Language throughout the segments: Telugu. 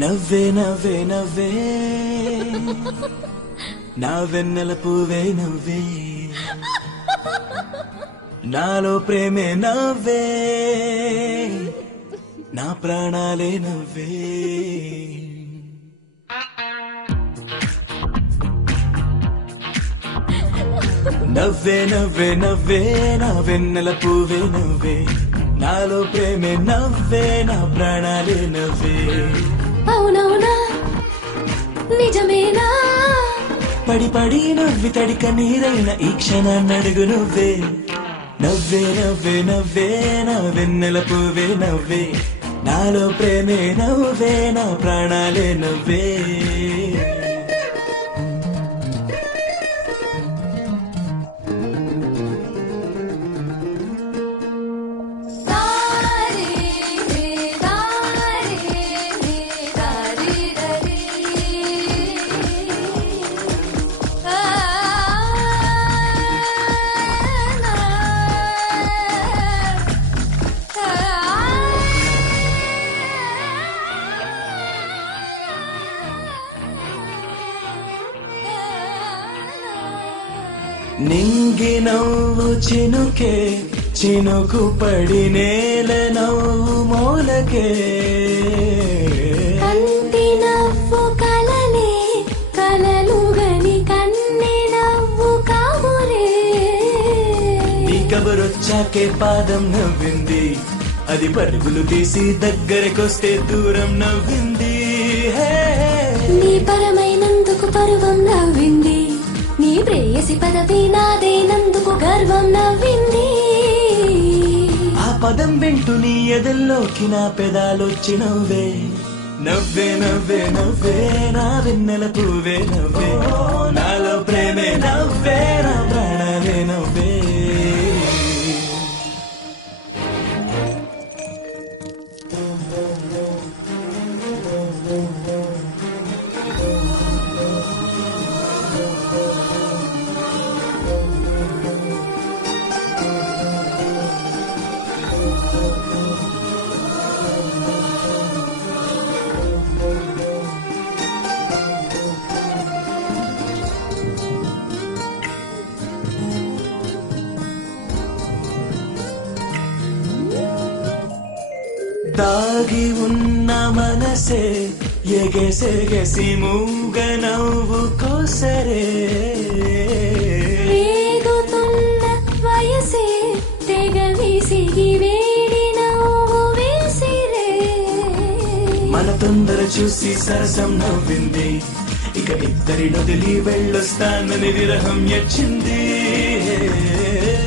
నవ్వే నవ్వే నవ్వే నా వెన్నెల పువ్వే నవ్వే నాలో ప్రేమే నవ్వే నా ప్రాణాలే నవ్వే నవ్వే నవ్వే నవ్వే నా వెన్నెల పువ్వే నవ్వే నాలో ప్రేమే నవ్వే నా ప్రాణాలే నవ్వే అవునవునా నిజమేనా పడి పడి నవ్వి తడిక నీరైన ఈ క్షణాన్ని అడుగు నువ్వే నవ్వే నవ్వే నవ్వే నా వెన్నెల పువ్వే నవ్వే నాలో ప్రేమే నవ్వే నా ప్రాణాలే నవ్వే నింగి నవ్వు చినుకే చినుకు పడి నేల నవ్వు మూలకే కంటి నవ్వు కలలే కలలు గని కన్నె నవ్వు కాబోలే నీ కబురొచ్చాకే పాదం నవ్వింది అది పరుగులు తీసి దగ్గరకొస్తే దూరం నవ్వింది నీ పరమైనందుకు పరువం నవ్వింది నీ ప్రేయసి పదవి నాదేనందుకు గర్వం నవ్వింది ఆ పదం వింటూ నీ ఎదల్లోకి నా పెదాలొచ్చి నవ్వే నవ్వే నవ్వే నవ్వే నా వెన్నెల పువ్వే నవ్వే నాలో ప్రేమే నవ్వే నా ప్రాణాలే నవ్వే దాగి ఉన్న మనసే ఎగెసెగసి మూగ నవ్వు కోసరే రేగుతున్న వయసే తెగ విసిగి వేడి నవ్వు వేసిరే మన తొందర చూసి సరసం నవ్వింది ఇక ఇద్దరి నొదిలి వెళ్ళొస్తానని విరహం ఎచ్చింది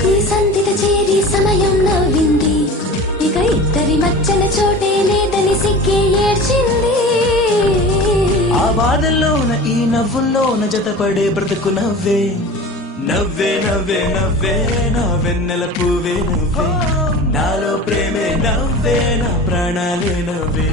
ఈ సంధిత చేరి సమయం నవ్వింది ఇక ఇద్దరి మచ్చల చోటే లేదని సిగ్గే ఏడ్చింది ఆ బాధల్లోన ఈ నవ్వుల్లోన జతపడే బ్రతుకు నవ్వే నవ్వే నవ్వే నవ్వే నా వెన్నెల పువ్వే నవ్వే నాలో ప్రేమే నవ్వే నా ప్రాణాలే నవ్వే